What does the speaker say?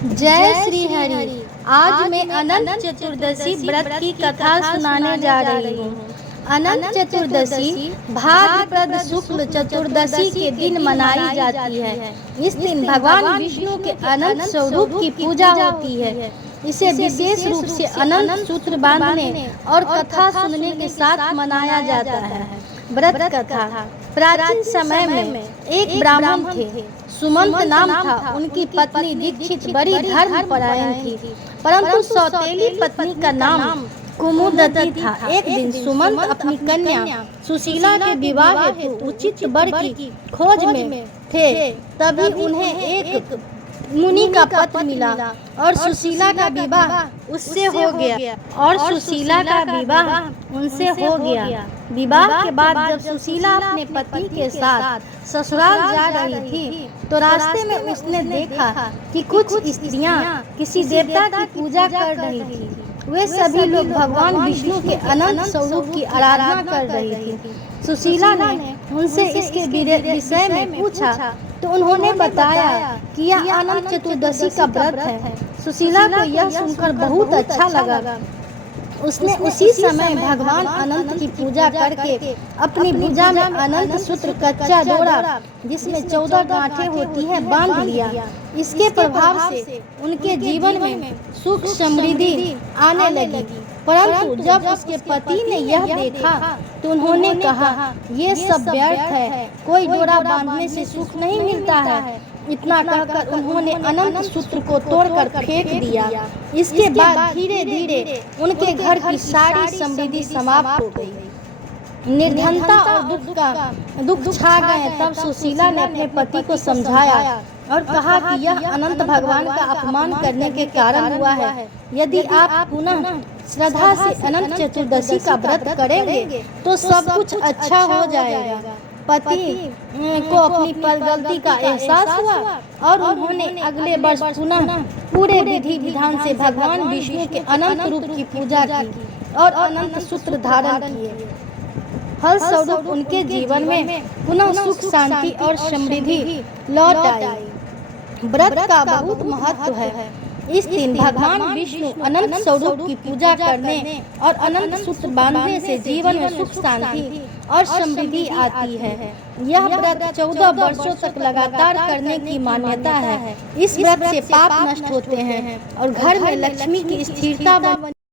जय श्री हरि। आज मैं अनंत चतुर्दशी व्रत की कथा सुनाने जा रही हूँ। अनंत चतुर्दशी भाद्रपद शुक्ल चतुर्दशी के दिन मनाई जाती है। इस दिन भगवान विष्णु के अनंत स्वरूप की पूजा होती है। इसे विशेष रूप से अनंत सूत्र बांधने और कथा सुनने के साथ मनाया जाता है। व्रत कथा। प्राचीन समय में एक ब्राह्मण थे, सुमंत नाम था। उनकी पत्नी दीक्षित बड़ी धर्मपरायण थी, परंतु सौतेली पत्नी का नाम कुमुदती था। एक दिन सुमंत अपनी कन्या सुशीला के विवाह हेतु उचित वर की खोज में थे। तभी उन्हें एक मुनि का पत्र मिला और सुशीला का विवाह उससे हो गया उनसे हो गया। विवाह के बाद जब सुशीला अपने पति के साथ ससुराल जा रही थी तो रास्ते में उसने देखा कि कुछ स्त्रियां किसी देवता की पूजा कर रही थी। वे सभी लोग भगवान विष्णु के अनंत स्वरूप की आराधना कर रही थी। सुशीला ने उनसे इसके विषय में पूछा तो उन्होंने बताया कि यह अनंत चतुर्दशी का व्रत है। सुशीला को यह सुनकर बहुत अच्छा लगा। उसने उसी समय भगवान अनंत की पूजा करके अपनी भुजा में अनंत सूत्र कच्चा डोरा जिसमें 14 गांठें होती हैं बांध लिया। इसके प्रभाव से उनके जीवन में सुख समृद्धि आने लगी। परंतु जब उसके पति ने यह देखा तो उन्होंने कहा, ये सब व्यर्थ है, कोई डोरा बांधने से सुख नहीं मिलता है। इतना कहकर उन्होंने अनंत सूत्र को तोड़कर फेंक दिया। इसके बाद धीरे धीरे उनके घर की सारी समृद्धि समाप्त हो गई। निर्धनता और दुख छा गए। तब सुशीला ने अपने पति को समझाया और कहा कि यह अनंत भगवान का अपमान करने के कारण हुआ है। यदि आप पुनः श्रद्धा से अनंत चतुर्दशी का व्रत करेंगे तो सब कुछ अच्छा हो जाएगा। पति को अपनी गलती का एहसास हुआ और उन्होंने अगले वर्ष पुनः पूरे विधि विधान से भगवान विष्णु के अनंत रूप की पूजा की और अनंत सूत्र धारण किए। फलस्वरूप उनके जीवन में पुनः सुख शांति और समृद्धि लौट आई। व्रत का बहुत महत्व है। इस दिन भगवान विष्णु अनंत स्वरूप की पूजा करने और अनंत सूत्र बांधने से जीवन में सुख शांति और समृद्धि आती है। यह व्रत 14 वर्षों तक लगातार करने की मान्यता है। इस व्रत से पाप नष्ट होते हैं और घर में लक्ष्मी की स्थिरता